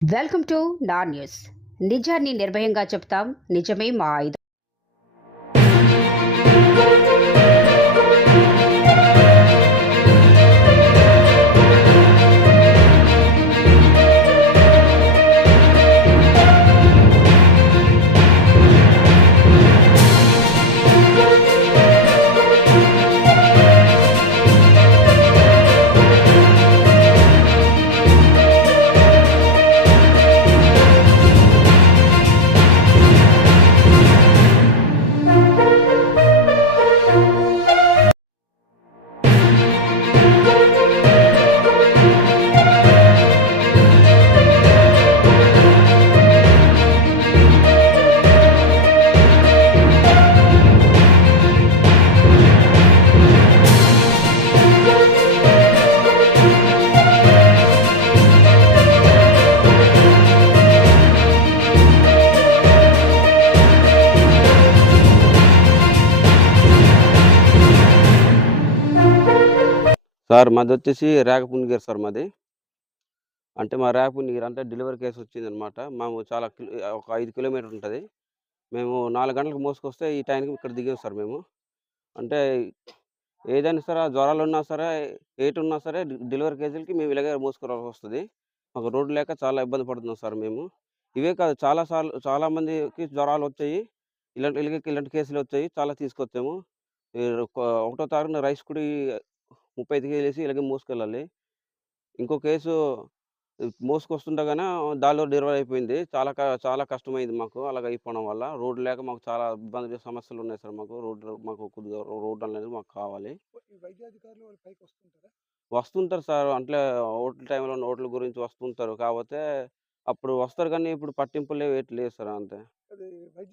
Welcome to నా news. నిజాన్ని నిర్భయంగా చెప్తాం. నిజమే మా ఆయుధం. సార్ మాదొచ్చేసి రేగపుంగిరి సార్ మాది. అంటే మా రేగపుంగిరి అంటే డెలివరీ కేస్ వచ్చిందనమాట. మేము చాలా ఒక 5 కిలోమీటర్లు ఉంటది. మేము 4 గంటలకు మోసుకొస్తే ఈ టైంకి ఇక్కడ దిగాం సార్ మేము. అంటే ఏదైనా సరే జ్వరాలున్నా సరే, ఏటున్నా సరే డెలివరీ కేసులకి మేము ఇలాగే మోసుకురావాల్సొస్తది. మాకు రోడ్డు లేక చాలా ఇబ్బంది పడుతున్నాం సార్ మేము. ఇవే కాదు చాలా సార్లు చాలా మందికి జ్వరాలొచ్చాయి. ఇలాంటి కేసులొచ్చాయి. చాలా తీసుకొచ్చాము. ఈ ఒకటో తారీఖున రైస్ కూడా 35 కేజీలేసి ఇలాగే మోసుకెళ్ళాలి. ఇంకో కేసు మోసుకొస్తుండగానే దారిలో డెలివరీ అయిపోయింది. చాలా కష్టమైంది మాకు అలాగ అయిపోవడం వల్ల. రోడ్డు లేక మాకు చాలా ఇబ్బంది సమస్యలున్నాయి సార్ మాకు. మాకు కొద్దిగా రోడ్డనేది మాకు కావాలి. ఈ వైద్యాధికారులు వాళ్ళు పైకొస్తుంటారా? వస్తుంటారు సార్. అంటే ఓట్ల టైంలో ఓట్ల గురించి వస్తుంటారు. కాపోతే అప్పుడు వస్తారు కానీ ఇప్పుడు పట్టింపులు లేవు, ఏటి లేదు సార్ అంతే. అది వైద్య